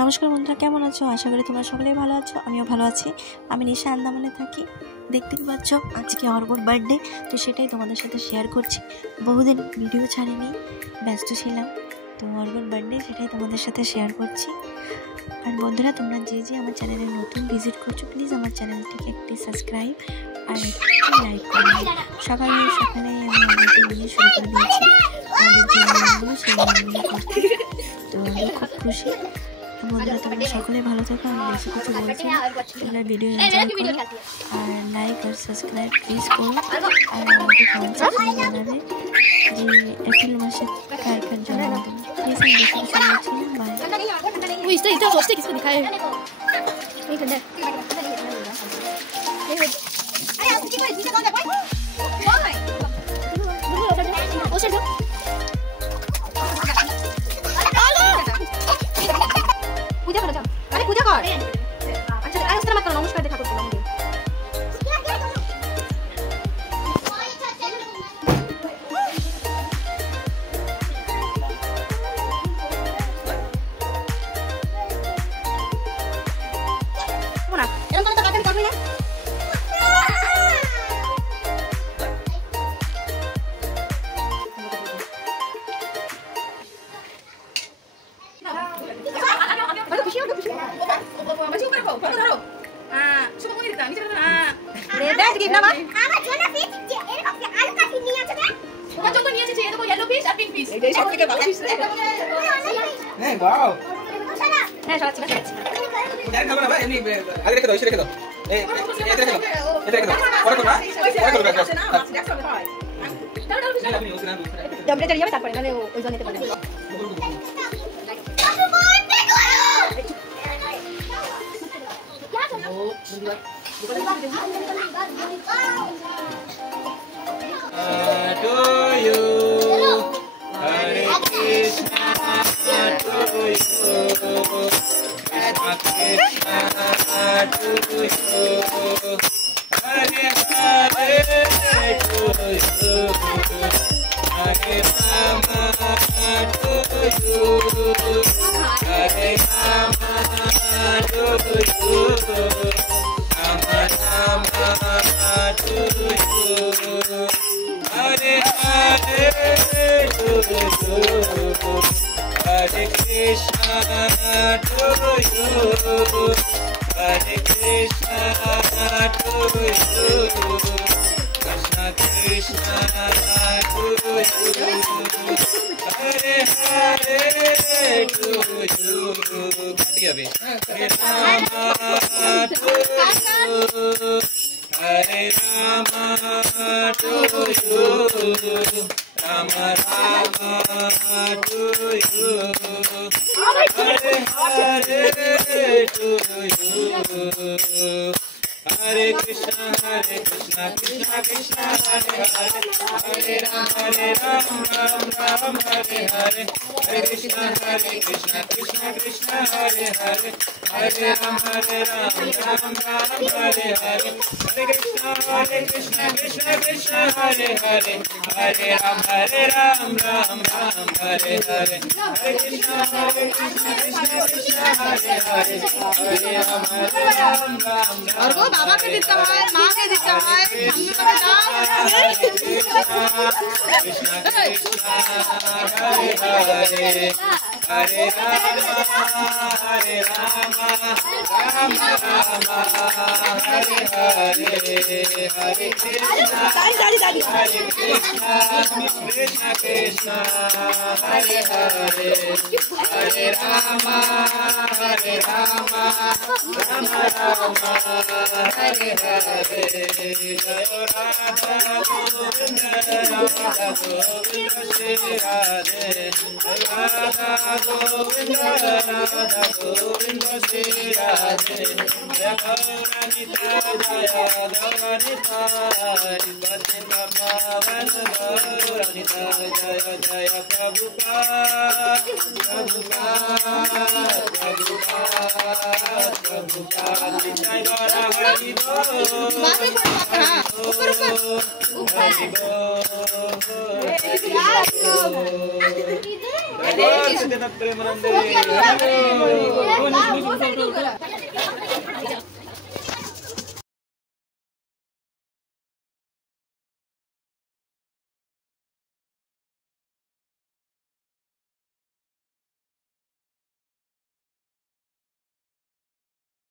নমস্কার বন্ধুরা, কেমন আছো? আশা করি তোমরা সকলেই ভালো আছো। আমিও ভালো আছি। আমি নিশা আন্দামানে থাকি। দেখতেই পাচ্ছ আজকে অর্ঘর বার্থডে, তো সেটাই তোমাদের সাথে শেয়ার করছি। বহুদিন ভিডিও ছাড়িনি, ব্যস্ত ছিলাম। তো অর্ঘর বার্থডে সেটাই তোমাদের সাথে শেয়ার করছি। আর বন্ধুরা, তোমরা যে যে আমার চ্যানেলে নতুন ভিজিট করছো, প্লিজ আমার চ্যানেলটিকে একটি সাবস্ক্রাইব আর একটি লাইক করো। সকালে আমি অর্ঘকে নিয়ে শুরু করে দিয়েছি আমাদের যে নিয়মগুলো, সেই নিয়মগুলো করতে। তো আমি খুব খুশি। বন্ধুরা, তোমরা সকলে ভালো থাকো। আমি বেশি কিছু বলছি না, তোমরা ভিডিও এনজয় করো আর লাইক আর সাবস্ক্রাইব প্লিজ করো। আর আমাকে কমেন্ট সেকশনে জানাবে যে এপ্রিল মাসে কার কার জন্মদিন। প্লিজ আমি বেশি কিছু বলছি না। বাই। वो इससे इतना सोचते किसको दिखाए नहीं करना अरे आप किसी को इसी का कौन है भाई वो से दो पूजा करो जाओ। अरे पूजा कर। अच्छा अरे उस तरह मत करो, नमस्कार देखा करते मुझे। और वो बाबा के दिखता है, माँ के दिखता है, मम्मी को बताओ। हरे राम हरे राम राम राम हरे हरे हरे कृष्णा कृष्ण कृष्ण हरे हरे हरे राम राम राम हरे हरे जय राधा गोविंद राधा गोविंद श्री राधे जय राधा गोविंद राधा गोविंद श्री राधे जय गौरनिताय गौरनिताय पतित पावन गौरनिताय जय जय प्रभुपाद प्रभुपाद प्रभुपाद प्रभुपाद जय गौर हरि बोल हरि बोल हरि बोल प्रेमानंदे